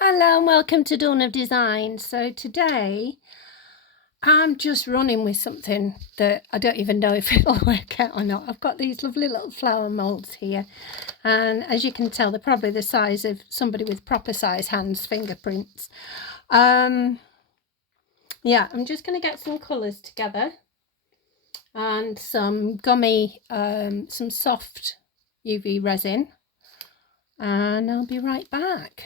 Hello and welcome to Dawn of Design. So today I'm just running with something that I don't even know if it'll work out or not. I've got these lovely little flower molds here, and as you can tell they're probably the size of somebody with proper size hands, fingerprints. Yeah, I'm just going to get some colours together and some gummy, some soft UV resin, and I'll be right back.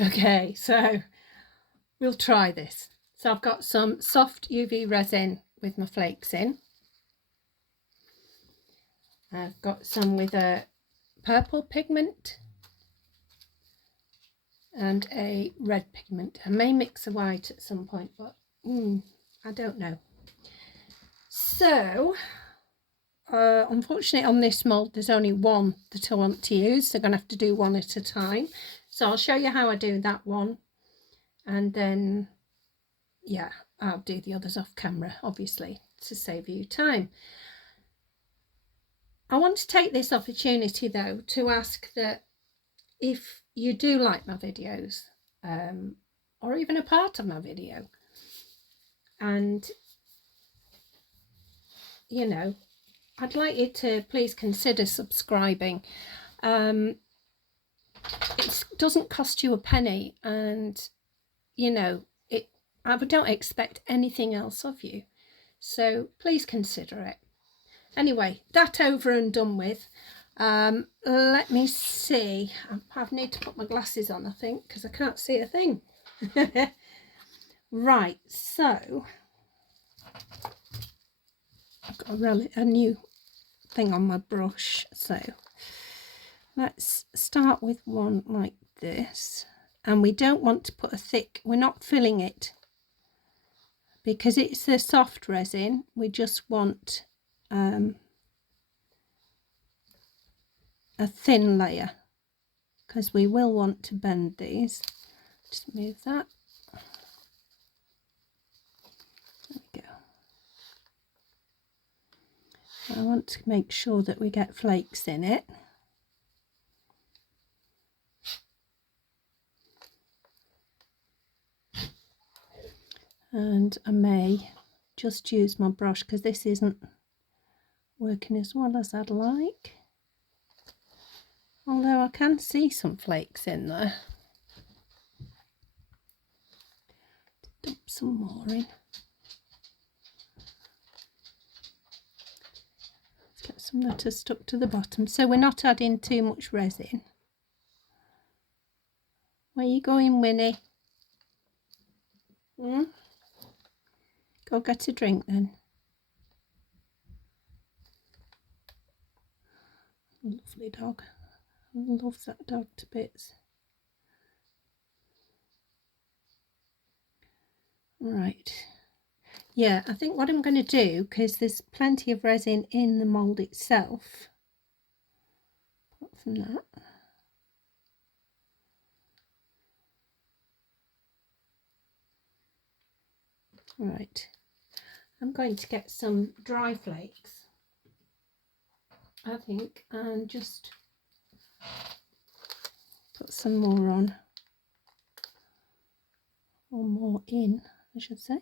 Okay, so we'll try this. So I've got some soft UV resin with my flakes in. I've got some with a purple pigment and a red pigment. I may mix a white at some point, but I don't know. So unfortunately on this mold there's only one that I want to use, so I'm going to have to do one at a time. So I'll show you how I do that one, and then yeah, I'll do the others off camera, obviously, to save you time. I want to take this opportunity though to ask that if you do like my videos, or even a part of my video, and you know, I'd like you to please consider subscribing. It doesn't cost you a penny, and you know, I don't expect anything else of you, so please consider it. Anyway, that over and done with. Let me see. I need to put my glasses on, I think, because I can't see a thing. Right, so I've got a new thing on my brush. So let's start with one like this. And we don't want to put a thick, we're not filling it because it's a soft resin. We just want a thin layer, because we will want to bend these. Just move that. There we go. I want to make sure that we get flakes in it. And I may just use my brush because this isn't working as well as I'd like. Although I can see some flakes in there. Dump some more in. Let's get some that are stuck to the bottom. So we're not adding too much resin. Where you going, Winnie? Go get a drink then. Lovely dog. Loves that dog to bits. Right. Yeah, I think what I'm going to do, because there's plenty of resin in the mould itself, apart from that. Right, I'm going to get some dry flakes, I think, and just put some more on, or more in, I should say.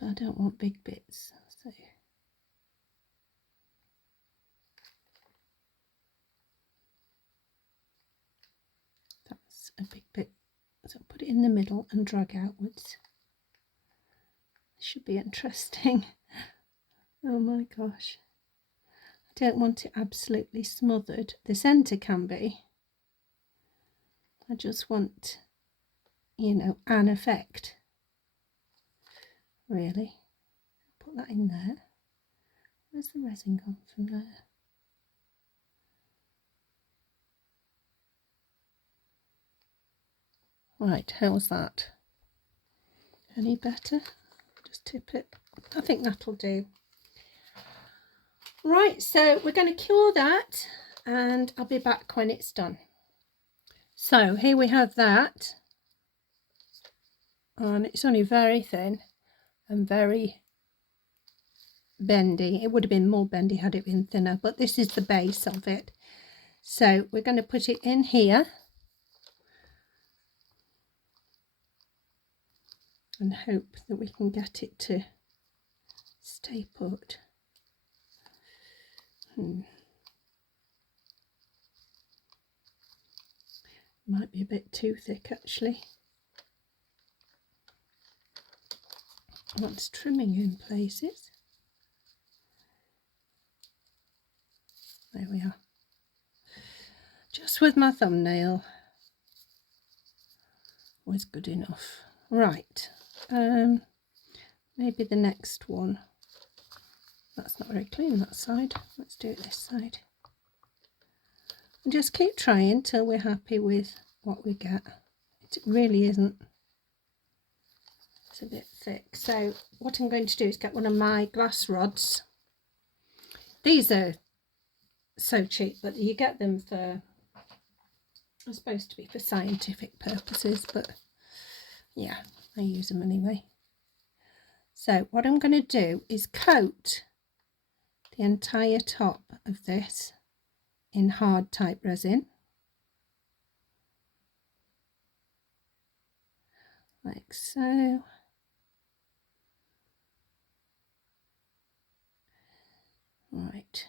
But I don't want big bits, so that's a big bit. So put it in the middle and drag outwards. This should be interesting. Oh my gosh. I don't want it absolutely smothered. The centre can be. I just want, you know, an effect, really. Put that in there. Where's the resin gone from there? Right, how's that? Any better? Just tip it. I think that'll do. Right, so we're going to cure that and I'll be back when it's done. So here we have that, and it's only very thin and very bendy. It would have been more bendy had it been thinner, but this is the base of it. So we're going to put it in here and hope that we can get it to stay put. Might be a bit too thick actually. Wants trimming in places. There we are. Just with my thumbnail was good enough. Right, maybe the next one. That's not very clean, that side. Let's do it this side. And just keep trying till we're happy with what we get. It really isn't. It's a bit thick. So what I'm going to do is get one of my glass rods. These are so cheap, but you get them for, they're supposed to be for scientific purposes, but yeah, I use them anyway. So what I'm going to do is coat the entire top of this in hard type resin, like so. Right.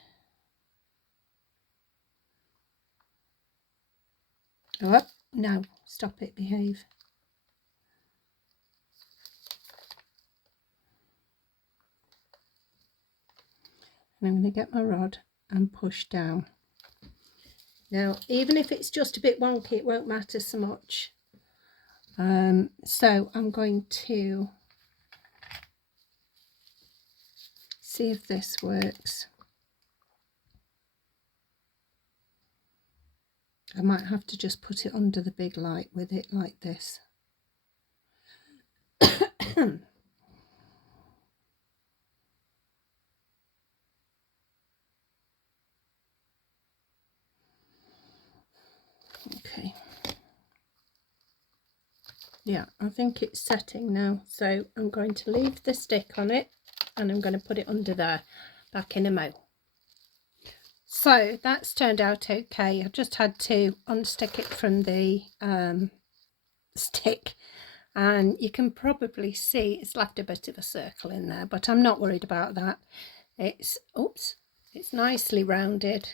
Oh, no, stop it, behave. And I'm going to get my rod and push down. Now, even if it's just a bit wonky, it won't matter so much. So I'm going to see if this works. I might have to just put it under the big light with it like this. Okay. Yeah, I think it's setting now. So I'm going to leave the stick on it and I'm going to put it under there, back in a mo. So that's turned out okay. I just had to unstick it from the stick, and you can probably see it's left a bit of a circle in there, but I'm not worried about that. It's, oops, it's nicely rounded.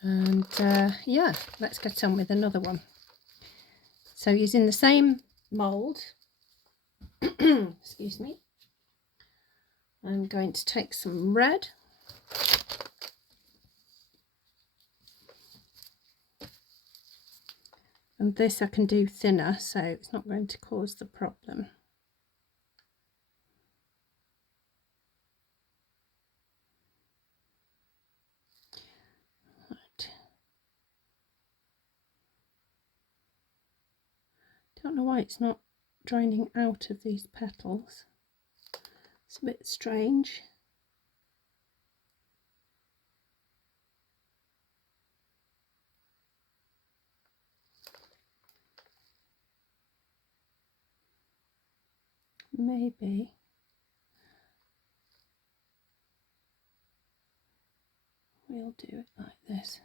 And yeah, let's get on with another one. So using the same mould, excuse me, I'm going to take some red. And this I can do thinner, so it's not going to cause the problem. Right. Don't know why it's not draining out of these petals. It's a bit strange. Maybe we'll do it like this.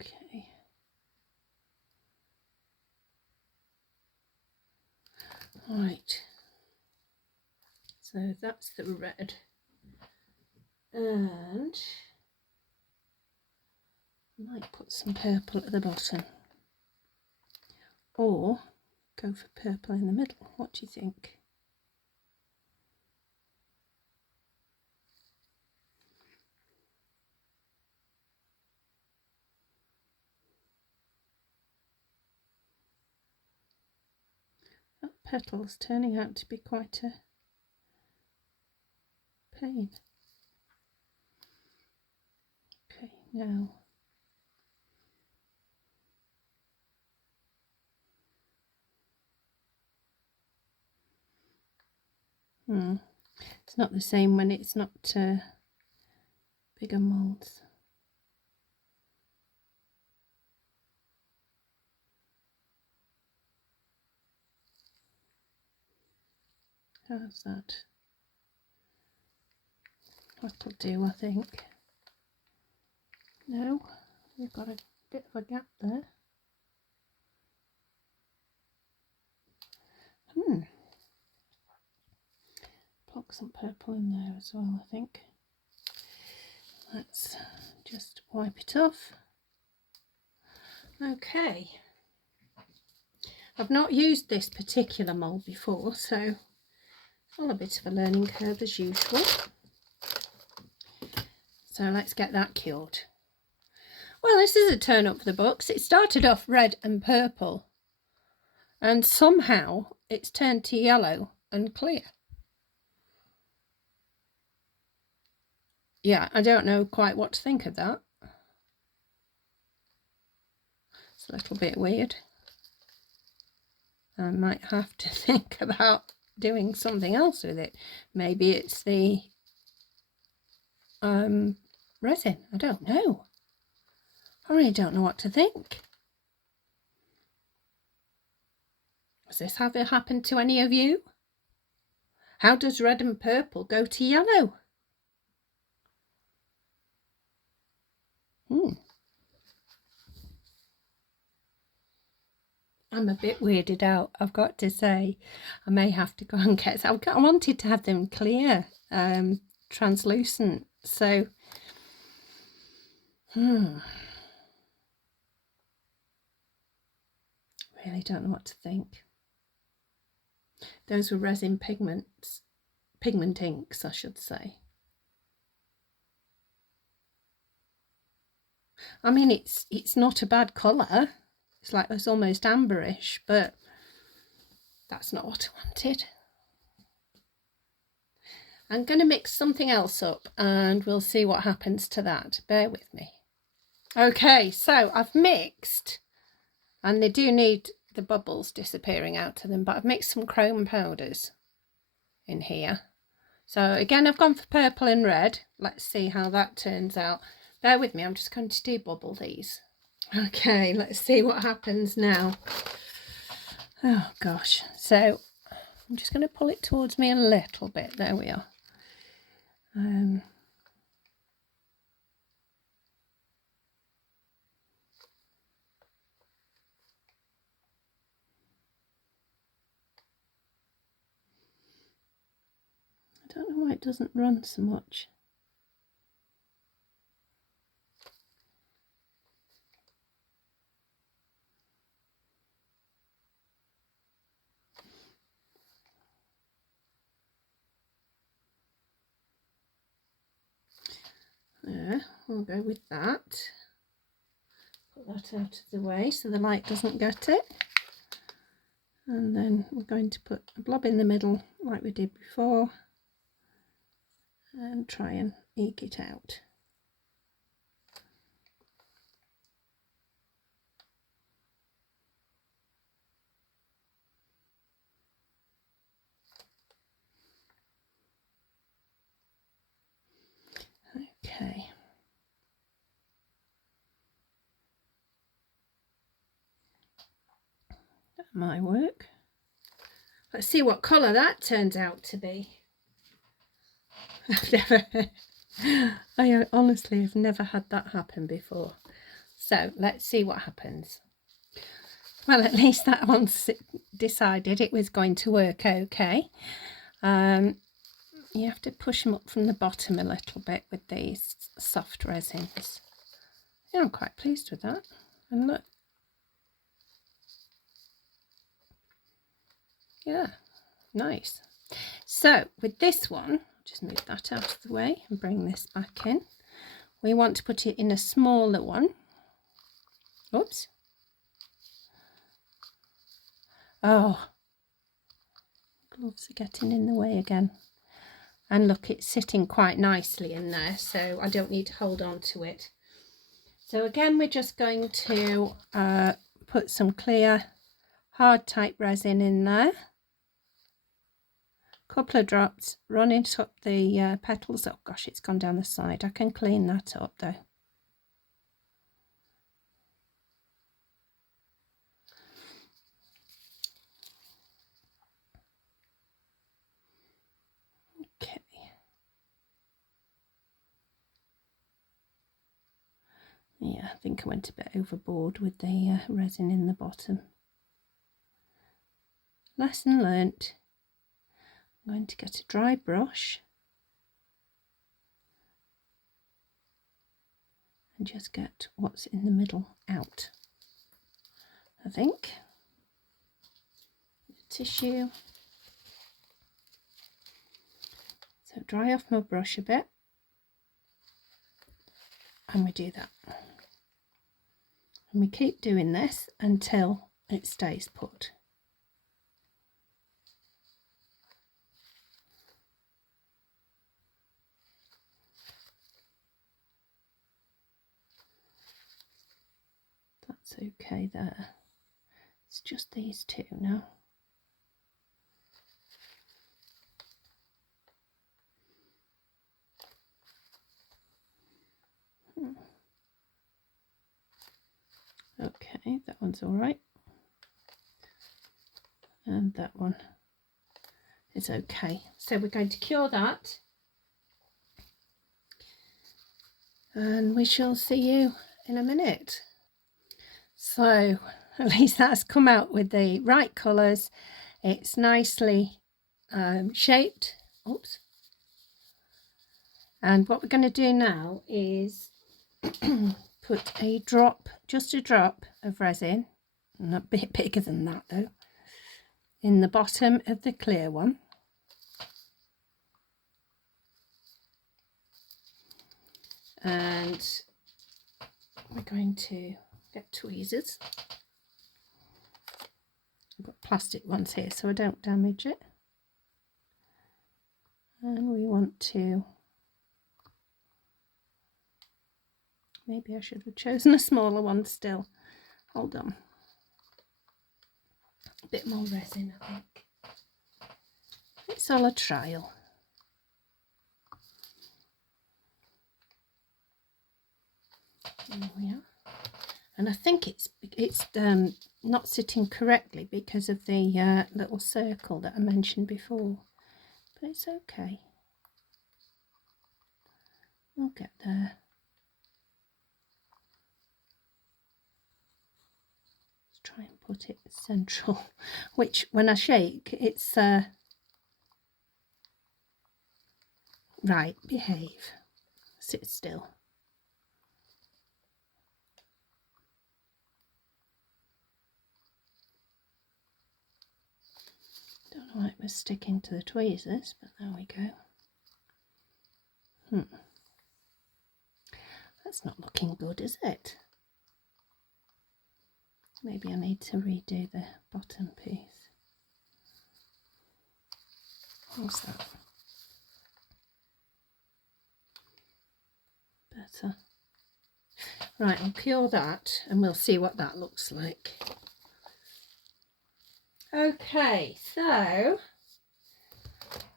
Okay. Right. So that's the red. And I might put some purple at the bottom. Or go for purple in the middle. What do you think? That petal's turning out to be quite a pain. Okay, now it's not the same when it's not bigger moulds. How's that? That'll do, I think. No, we've got a bit of a gap there. Plug some purple in there as well, I think. Let's just wipe it off. Okay. I've not used this particular mould before, so it's all a bit of a learning curve as usual. So let's get that cured. Well, this is a turn up for the books. It started off red and purple, and somehow it's turned to yellow and clear. Yeah, I don't know quite what to think of that. It's a little bit weird. I might have to think about doing something else with it. Maybe it's the resin. I don't know. I really don't know what to think. Has this ever happened to any of you? How does red and purple go to yellow? I'm a bit weirded out, I've got to say. I may have to go and get... I wanted to have them clear, translucent, so... Really don't know what to think. Those were resin pigments, pigment inks, I should say. I mean, it's not a bad colour. It's like it's almost amberish, but that's not what I wanted. I'm going to mix something else up and we'll see what happens to that. Bear with me. Okay, so I've mixed, and they do need the bubbles disappearing out of them, but I've mixed some chrome powders in here. So again, I've gone for purple and red. Let's see how that turns out. Bear with me, I'm just going to debubble these. Okay, let's see what happens now. Oh gosh, so I'm just going to pull it towards me a little bit. There we are. I don't know why it doesn't run so much. There, we'll go with that. Put that out of the way so the light doesn't get it. And then we're going to put a blob in the middle like we did before and try and eke it out. Okay. That might work. Let's see what colour that turns out to be. I honestly have never had that happen before. So let's see what happens. Well, at least that one's decided it was going to work okay. You have to push them up from the bottom a little bit with these soft resins. Yeah, I'm quite pleased with that. And look. Yeah, nice. So with this one, just move that out of the way and bring this back in. We want to put it in a smaller one. Oops. Oh, gloves are getting in the way again. And look, it's sitting quite nicely in there, so I don't need to hold on to it. So again, we're just going to put some clear hard type resin in there. couple of drops running up the petals. Oh gosh, it's gone down the side. I can clean that up though. Okay. Yeah, I think I went a bit overboard with the resin in the bottom. Lesson learnt. I'm going to get a dry brush and just get what's in the middle out. I think. Tissue. So dry off my brush a bit. And we do that. And we keep doing this until it stays put. That's okay there. It's just these two now. Okay, that one's all right. And that one is okay. So we're going to cure that. And we shall see you in a minute. So at least that's come out with the right colours. It's nicely shaped. Oops. And what we're going to do now is put a drop, just a drop of resin, and a bit bigger than that though, in the bottom of the clear one. And we're going to get tweezers. I've got plastic ones here so I don't damage it. And we want to, maybe I should have chosen a smaller one still. Hold on. A bit more resin, I think. It's all a trial. There we are. And I think it's not sitting correctly because of the little circle that I mentioned before. But it's okay. We'll get there. Let's try and put it central, which when I shake, it's right, behave. Sit still. Don't know why it was sticking to the tweezers, but there we go. That's not looking good, is it? Maybe I need to redo the bottom piece. How's that? Better. Right, I'll cure that and we'll see what that looks like. Okay, so I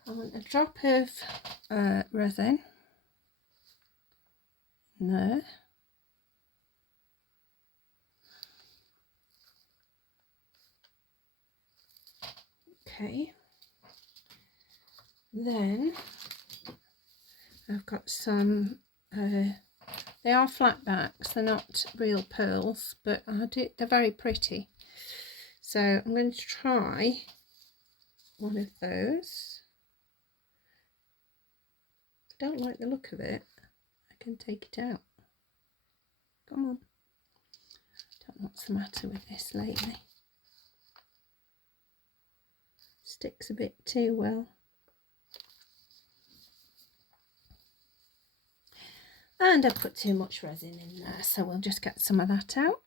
want a drop of resin in there. Okay, then I've got some, they are flat backs, they're not real pearls, but they're very pretty. So I'm going to try one of those. If I don't like the look of it, I can take it out. Come on. Don't know what's the matter with this lately. Sticks a bit too well. And I put too much resin in there, so we'll just get some of that out.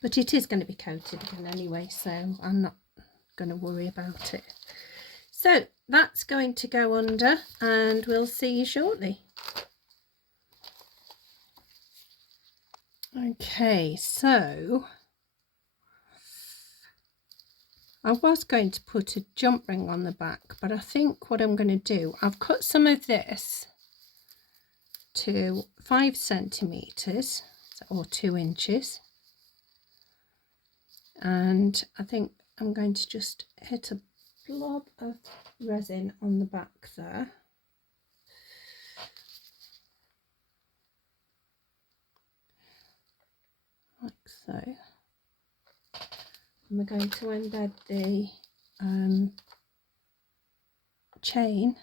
But it is going to be coated again anyway, so I'm not going to worry about it. So that's going to go under and we'll see you shortly. Okay, so I was going to put a jump ring on the back, but I think what I'm going to do, I've cut some of this to 5 centimeters or 2 inches, and I think I'm going to just hit a blob of resin on the back there. Like so. And we're going to embed the chain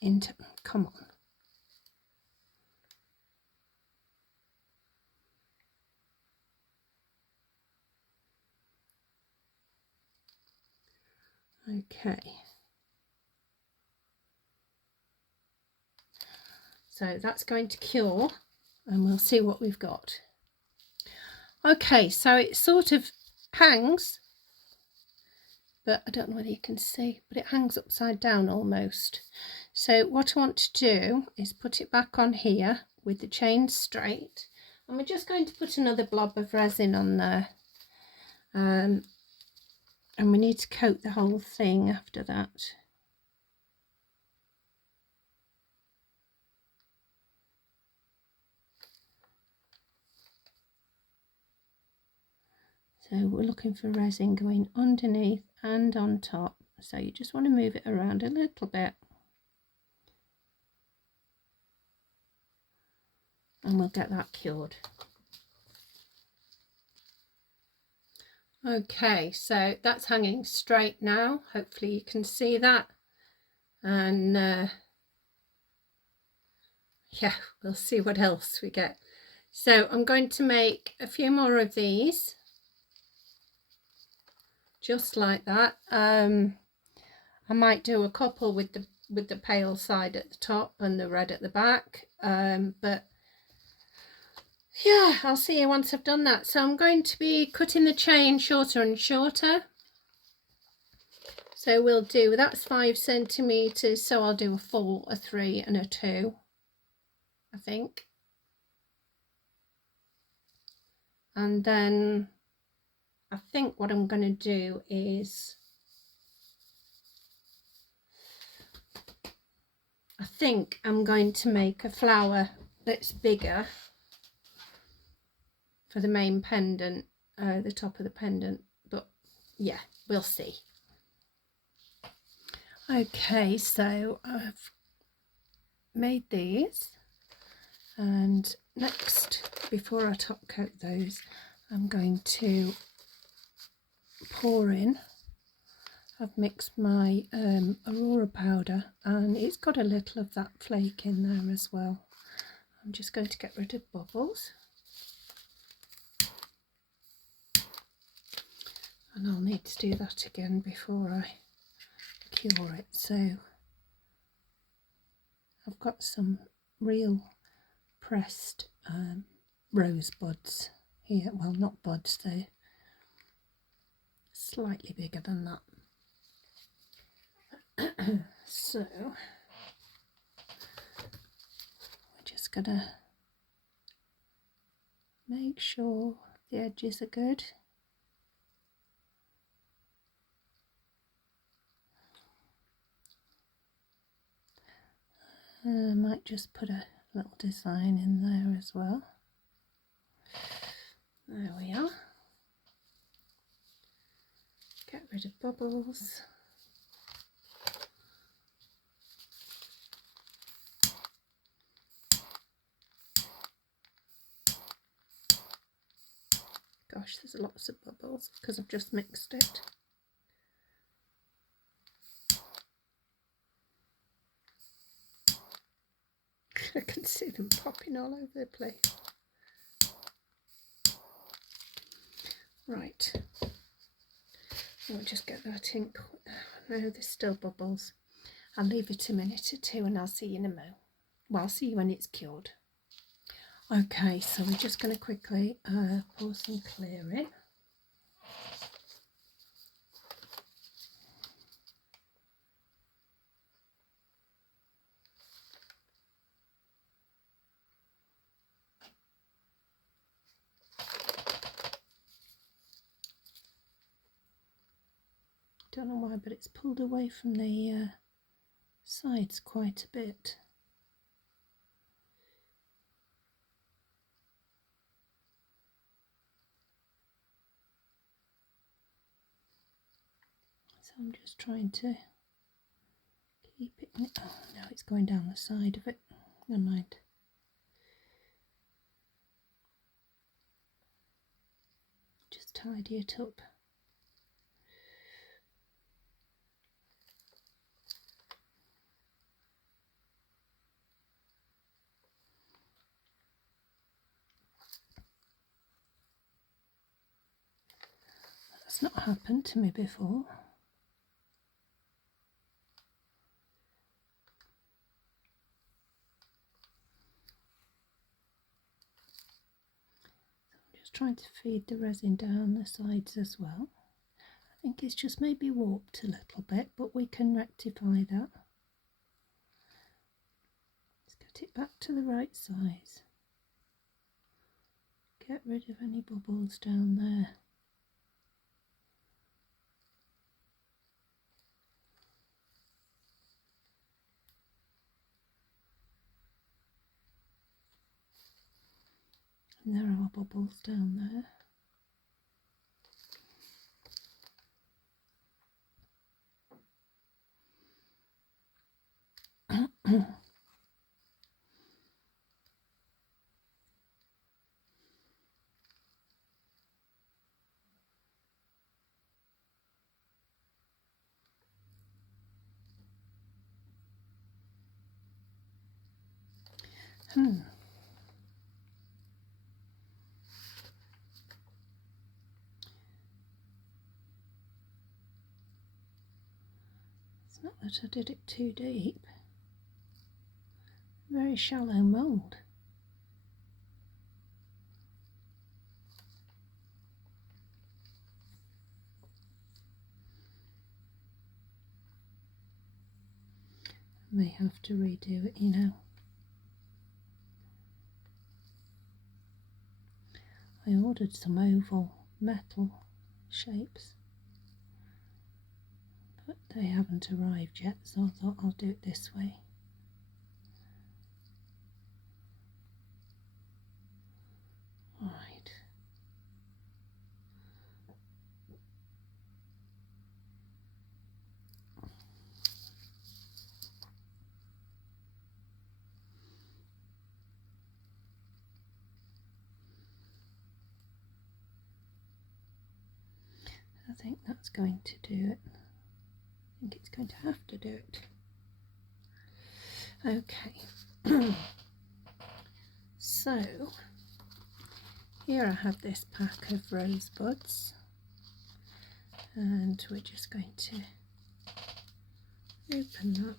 into, come on. Okay. So that's going to cure, and we'll see what we've got. Okay, so it sort of hangs, but I don't know whether you can see, but it hangs upside down almost. So what I want to do is put it back on here with the chain straight, and we're just going to put another blob of resin on there. And we need to coat the whole thing after that. So we're looking for resin going underneath and on top. So you just want to move it around a little bit. And we'll get that cured. Okay, so that's hanging straight now. Hopefully you can see that. And yeah, we'll see what else we get. So I'm going to make a few more of these. Just like that. I might do a couple with the pale side at the top and the red at the back. But yeah, I'll see you once I've done that. So I'm going to be cutting the chain shorter and shorter. So we'll do, that's 5 centimeters, so I'll do a 4, a 3 and a 2, I think. And then I think what I'm going to do is, I think I'm going to make a flower that's bigger for the main pendant, the top of the pendant, but yeah, we'll see. Okay, so I've made these, and next, before I top coat those, I'm going to pour in. I've mixed my Aurora powder, and it's got a little of that flake in there as well. I'm just going to get rid of bubbles. And I'll need to do that again before I cure it. So I've got some real pressed rose buds here. Well, not buds, they're slightly bigger than that. So we're just gonna make sure the edges are good. I might just put a little design in there as well. There we are. Get rid of bubbles. Gosh, there's lots of bubbles because I've just mixed it. I can see them popping all over the place. Right, I'll just get that ink. No, there's still bubbles. I'll leave it a minute or two and I'll see you in a mo. Well, I'll see you when it's cured. Okay, so we're just going to quickly pour some clear in. Don't know why, but it's pulled away from the sides quite a bit. So I'm just trying to keep it in. Oh no, it's going down the side of it. Never mind. Just tidy it up. That's not happened to me before. Trying to feed the resin down the sides as well. I think it's just maybe warped a little bit, but we can rectify that. Let's get it back to the right size. Get rid of any bubbles down there. And there are bubbles down there. It's not that I did it too deep. Very shallow mould. I may have to redo it, you know. I ordered some oval metal shapes, but they haven't arrived yet, so I thought I'll do it this way. Right. I think that's going to do it. I think it's going to have to do it. Okay. So here I have this pack of rosebuds, and we're just going to open that.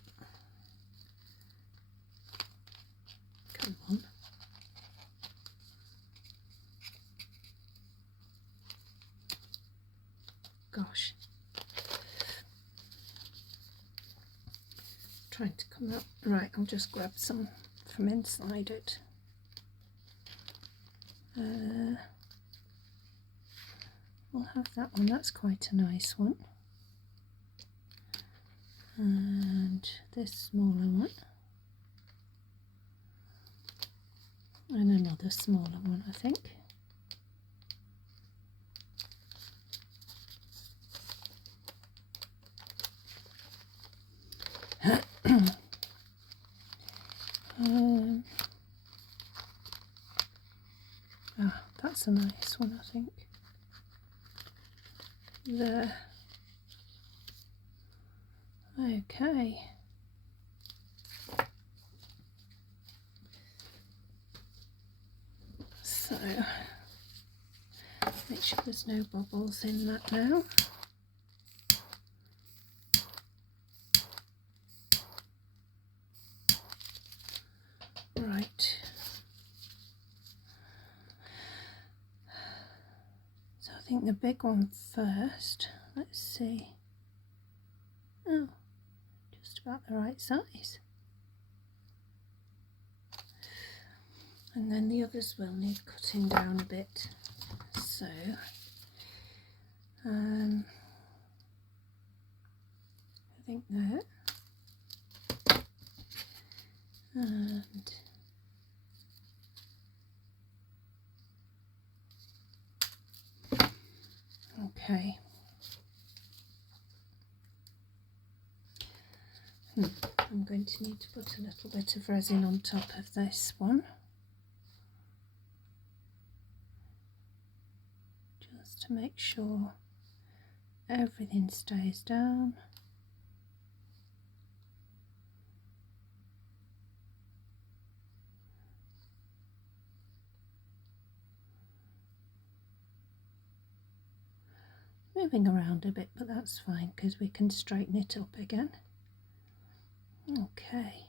Come on. Gosh. Trying to come out. Right, I'll just grab some from inside it. We'll have that one. That's quite a nice one. And this smaller one. And another smaller one, I think. That's a nice one, I think. There. Okay. So, make sure there's no bubbles in that now. Right. So I think the big one first. Let's see. Oh, just about the right size. And then the others will need cutting down a bit. So, think there. And okay. I'm going to need to put a little bit of resin on top of this one, just to make sure everything stays down. Moving around a bit, but that's fine because we can straighten it up again. Okay,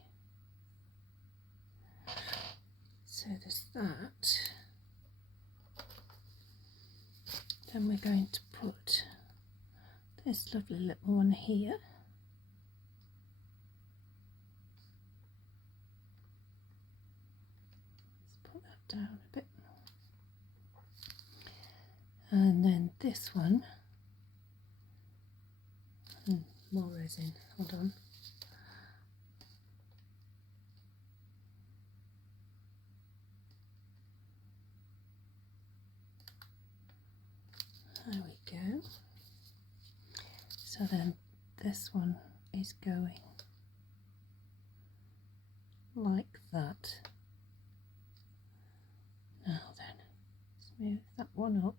so there's that. Then we're going to put this lovely little one here. Let's put that down a bit. And then this one. More resin, hold on. There we go. So then this one is going like that. Now then, smooth that one up,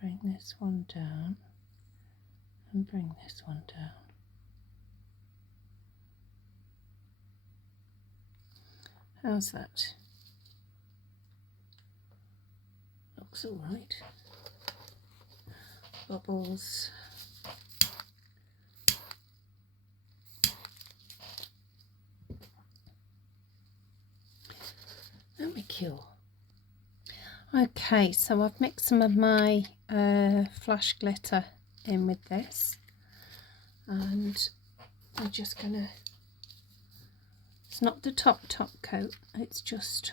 bring this one down, and bring this one down. How's that? Looks all right. Bubbles. Let me cure. Okay, so I've mixed some of my flash glitter in with this, and I'm just gonna, it's not the top coat, it's just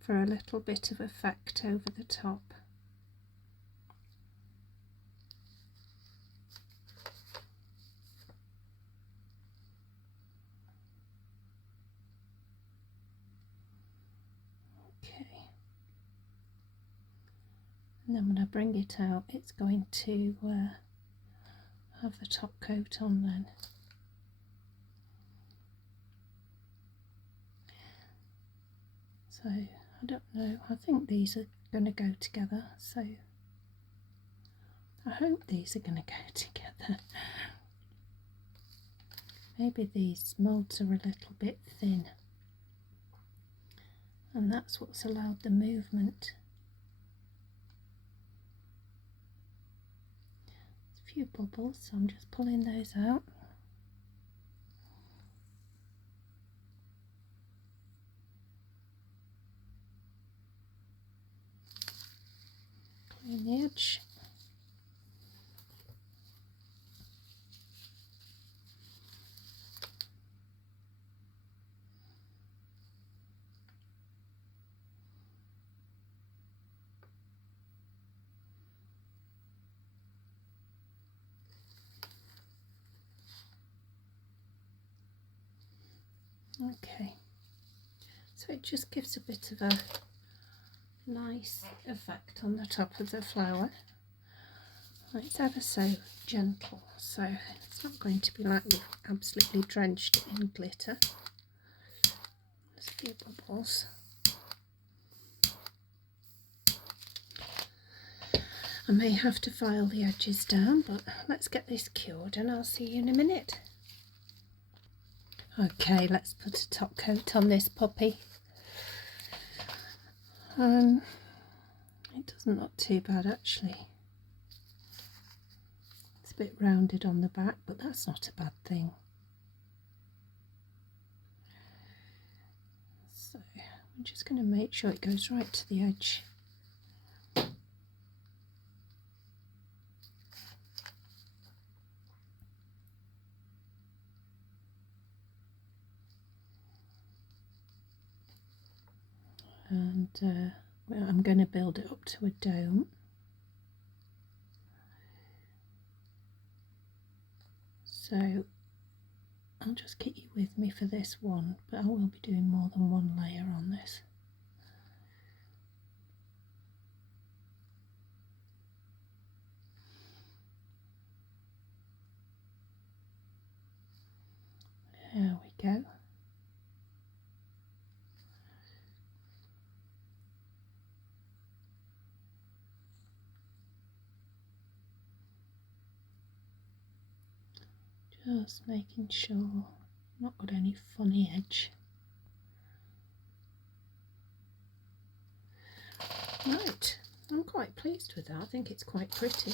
for a little bit of effect over the top. And then when I bring it out, it's going to have the top coat on then. So I don't know, I think these are going to go together, so I hope these are going to go together. Maybe these moulds are a little bit thin, and that's what's allowed the movement. A few bubbles, so I'm just pulling those out. Clean the edge. Okay, so it just gives a bit of a nice effect on the top of the flower. It's ever so gentle, so it's not going to be like we've absolutely drenched it in glitter. There's a few bubbles. I may have to file the edges down, but let's get this cured and I'll see you in a minute. Okay, let's put a top coat on this puppy. It doesn't look too bad actually. It's a bit rounded on the back, but that's not a bad thing. So I'm just going to make sure it goes right to the edge. And well, I'm going to build it up to a dome. So I'll just keep you with me for this one, but I will be doing more than one layer on this. There we go. Just making sure I've not got any funny edge. Right, I'm quite pleased with that. I think it's quite pretty.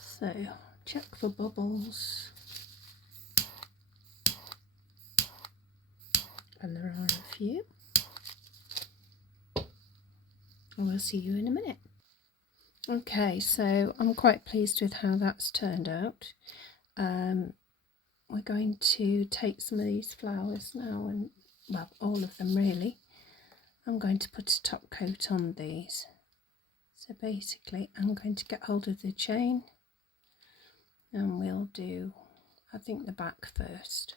So check for bubbles, and there are a few. I will see you in a minute. Okay, so I'm quite pleased with how that's turned out. We're going to take some of these flowers now, and well, all of them really. I'm going to put a top coat on these. So basically I'm going to get hold of the chain, and we'll do, I think, the back first.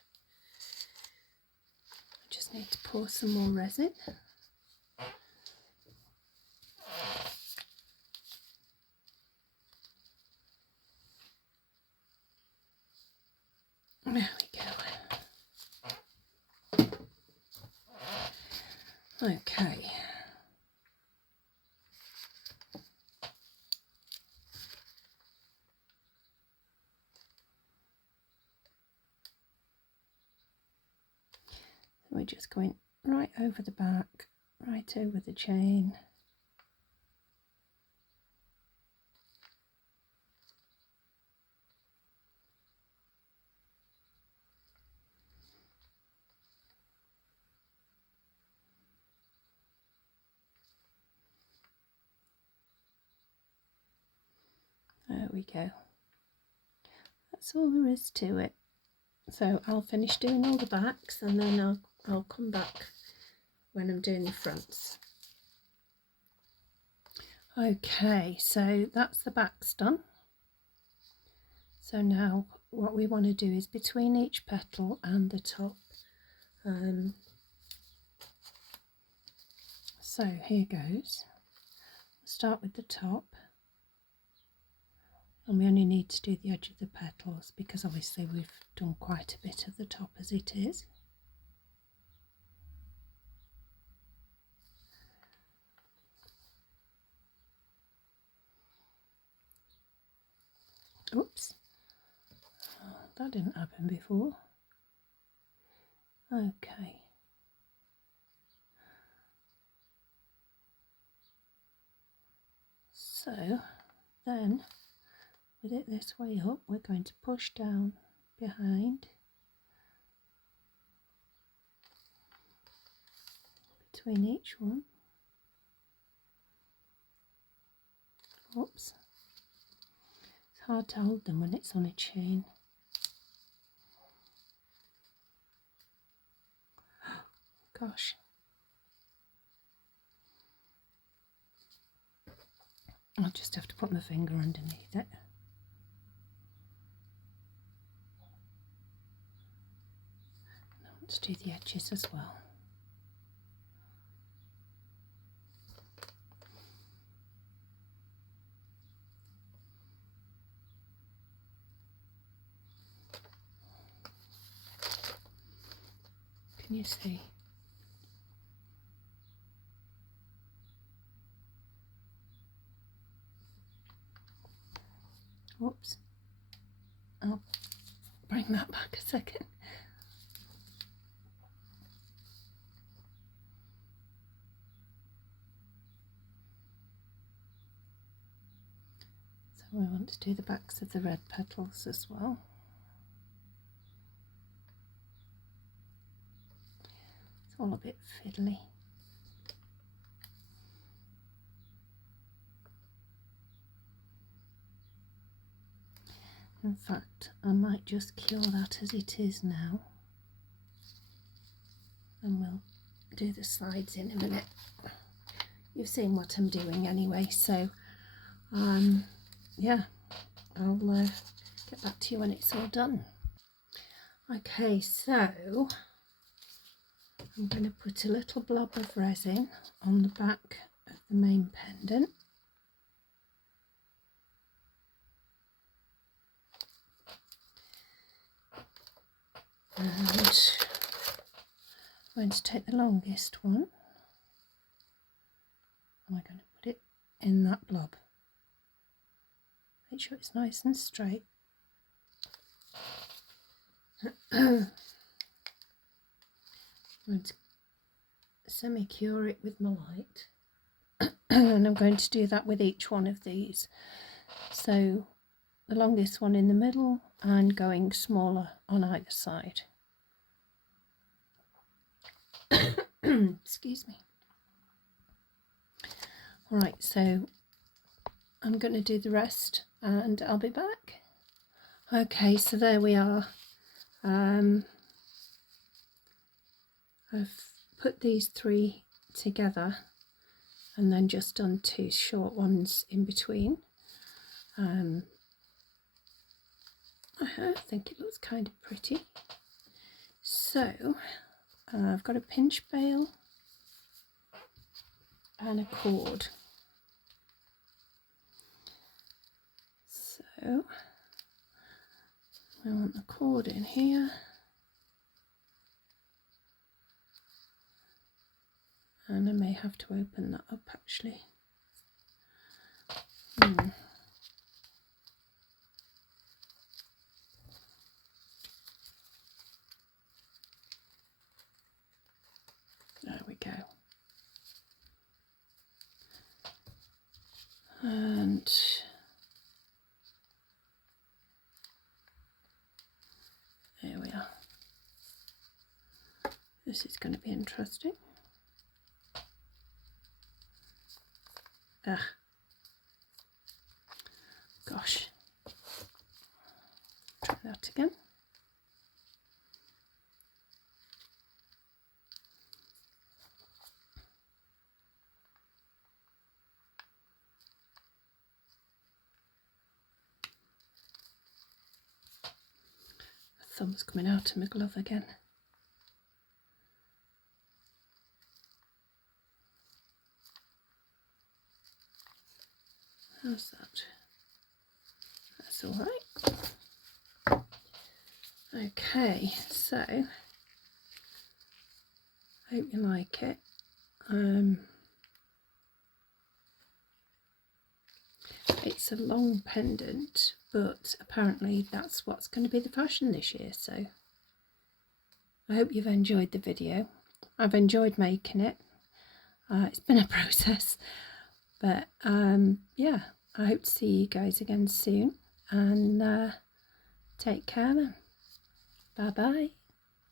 I just need to pour some more resin. There we go. Okay. We're just going right over the back, right over the chain. There we go. That's all there is to it. So I'll finish doing all the backs, and then I'll come back when I'm doing the fronts. Okay, so that's the backs done. So now what we want to do is between each petal and the top. So here goes. Start with the top, and we only need to do the edge of the petals because obviously we've done quite a bit of the top as it is. Oops, that didn't happen before. Okay. So then, with it this way up, we're going to push down behind, between each one. Oops. It's hard to hold them when it's on a chain. Gosh. I'll just have to put my finger underneath it. I want to do the edges as well. Can you see? Whoops. I'll bring that back a second. So we want to do the backs of the red petals as well. It's all a bit fiddly. In fact, I might just cure that as it is now, and we'll do the sides in a minute. You've seen what I'm doing anyway, so yeah, I'll get back to you when it's all done. Okay, so I'm going to put a little blob of resin on the back of the main pendant. And I'm going to take the longest one. I'm going to put it in that blob. Make sure it's nice and straight. I'm going to semi-cure it with my light. And I'm going to do that with each one of these. So the longest one in the middle and going smaller on either side. Excuse me. Alright, so I'm going to do the rest and I'll be back. Okay, so there we are. I've put these 3 together and then just done 2 short ones in between. I think it looks kind of pretty. So I've got a pinch bail and a cord. So I want the cord in here. And I may have to open that up actually. There we go. And there we are. This is going to be interesting. Gosh. Try that again. My thumb's coming out of my glove again. How's that? That's all right. Okay, so hope you like it. It's a long pendant, but apparently that's what's going to be the fashion this year, so I hope you've enjoyed the video. I've enjoyed making it. It's been a process, but yeah, I hope to see you guys again soon, and take care then. Bye bye.